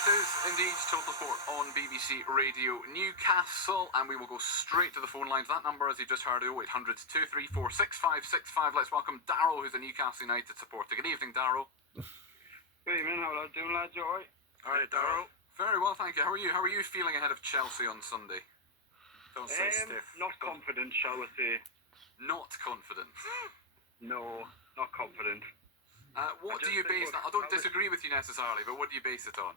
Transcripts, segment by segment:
This is indeed Total Sport on BBC Radio Newcastle, and we will go straight to the phone lines. That number, as you just heard, 0800 234 6565. Let's welcome Darryl, who's a Newcastle United supporter. Good evening, Darryl. Good evening. How are you doing, lads? You all right? All right, Darryl. Very well, thank you. How are you? How are you feeling ahead of Chelsea on Sunday? Don't say stiff. Not confident, shall we say? Not confident. No, not confident. What do you base that? I don't disagree with you necessarily, but what do you base it on?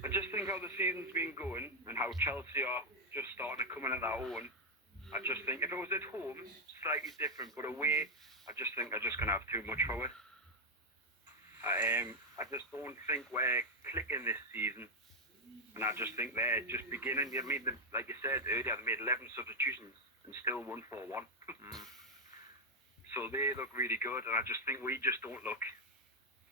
I just think how the season's been going and how Chelsea are just starting to come in at their own. I just think if it was at home, slightly different, but away, I just think they're just going to have too much for it. I just don't think we're clicking this season, and I just think they're just beginning. I mean, like you said earlier, they made 11 substitutions and still won 4-1. So they look really good, and I just think we just don't look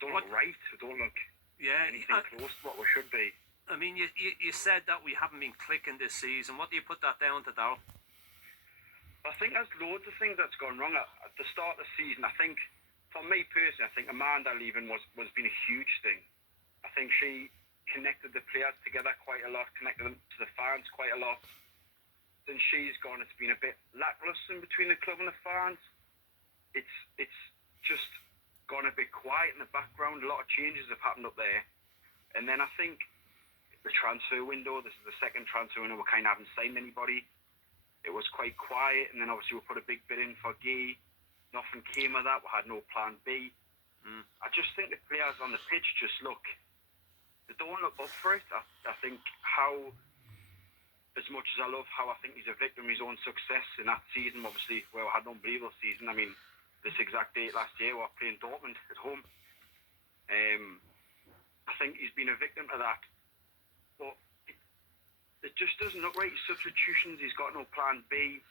right. We don't look anything close to what we should be. I mean, you said that we haven't been clicking this season. What do you put that down to, Darryl? I think there's loads of things that's gone wrong at the start of the season. I think, for me personally, I think Amanda leaving was been a huge thing. I think she connected the players together quite a lot, connected them to the fans quite a lot. Since she's gone, it's been a bit lacklustre between the club and the fans. It's just gone a bit quiet in the background. A lot of changes have happened up there. And then I think the transfer window, this is the second transfer window, we kind of haven't signed anybody. It was quite quiet, and then obviously we put a big bid in for Gay. Nothing came of that. We had no plan B. I just think the players on the pitch just they don't look up for it. I think as much as I love how I think he's a victim of his own success in that season, obviously, where we had an unbelievable season. I mean, this exact date last year, we were playing Dortmund at home. I think he's been a victim to that. But it just doesn't look right. His substitutions, he's got no plan B.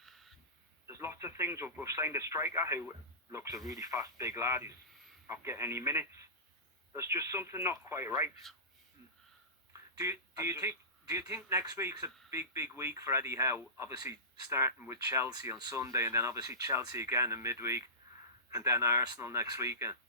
There's lots of things. We've signed a striker who looks a really fast, big lad. He's not getting any minutes. There's just something not quite right. Do you think next week's a big week for Eddie Howe? Obviously starting with Chelsea on Sunday, and then obviously Chelsea again in midweek, and then Arsenal next weekend.